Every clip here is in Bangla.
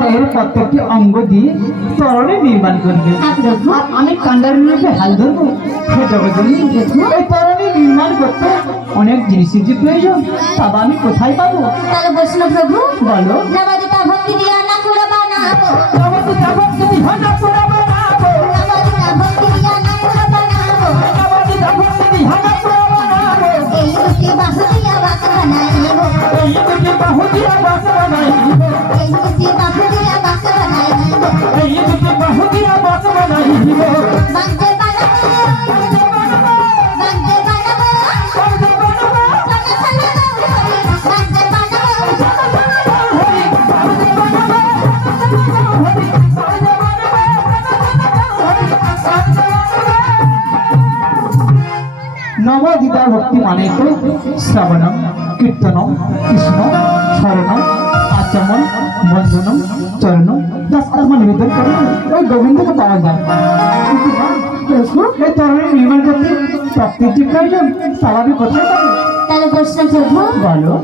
দেহের প্রত্যেকটি অঙ্গ দিয়ে তরণে নির্মাণ করবে। হ্যাঁ আর আমি কান্ডার রূপে হাল ধরবো। হে এই তরণে নির্মাণ করতে অনেক জিনিসের যে প্রয়োজন তা বা আমি কোথায় পাবো? তাহলে বৈষ্ণব প্রভু। বলো। নবদিতা ভক্তি দিয়া না নবদিতা ভক্তি না নবদিতা ভক্তি মানে তো শ্রবণম কীর্তনম কৃষ্ণ স্মরণম আচমন বন্ধনম চরণম দশকর্ম নিবেদন করে ওই গোবিন্দকে পাওয়া যায়। কিন্তু মা, প্রভু, এই তরণের নির্মাণ করতে প্রত্যেকটি প্রয়োজন। স্বাভাবিক কোথায় পাবে? তাহলে বৈষ্ণব প্রভু বলো।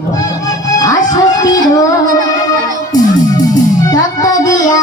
দিয়া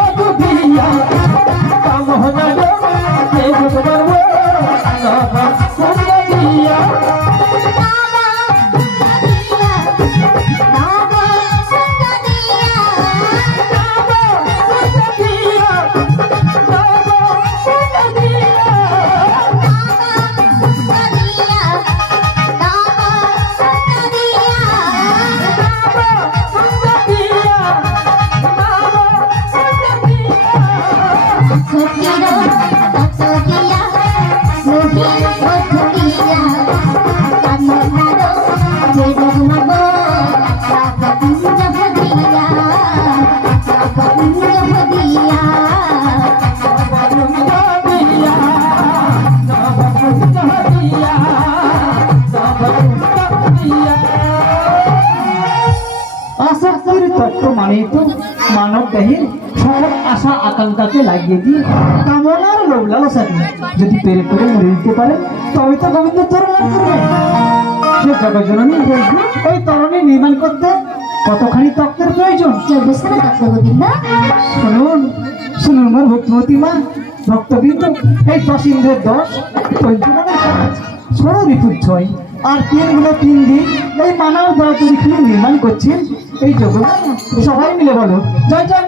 তত্ত্ব দিয়া আসক্তির তত্ত্ব মানে মানব দেহের আশা আকাঙ্ক্ষাকে লাগিয়ে দিয়ে কামনার লোভ লালসা যদি পেরে করে মরে দিতে পারে তবে তো গোবিন্দ করবে। যে জগজননী বলব ওই তরণী নির্মাণ করতে কতখানি তত্ত্বের প্রয়োজন? গোবিন্দ শুনুন শুনুন মোর ভক্তিমতী মা ভক্তবৃন্দ এই দশ ইন্দ্রের দশ ষোলো ঋতুর ছয় আর তিনগুলো তিন দিন এই মানব দ্বারা তৈরি ফিল্ম নির্মাণ করছেন এই জগৎ। সবাই মিলে বলো জয় জয়।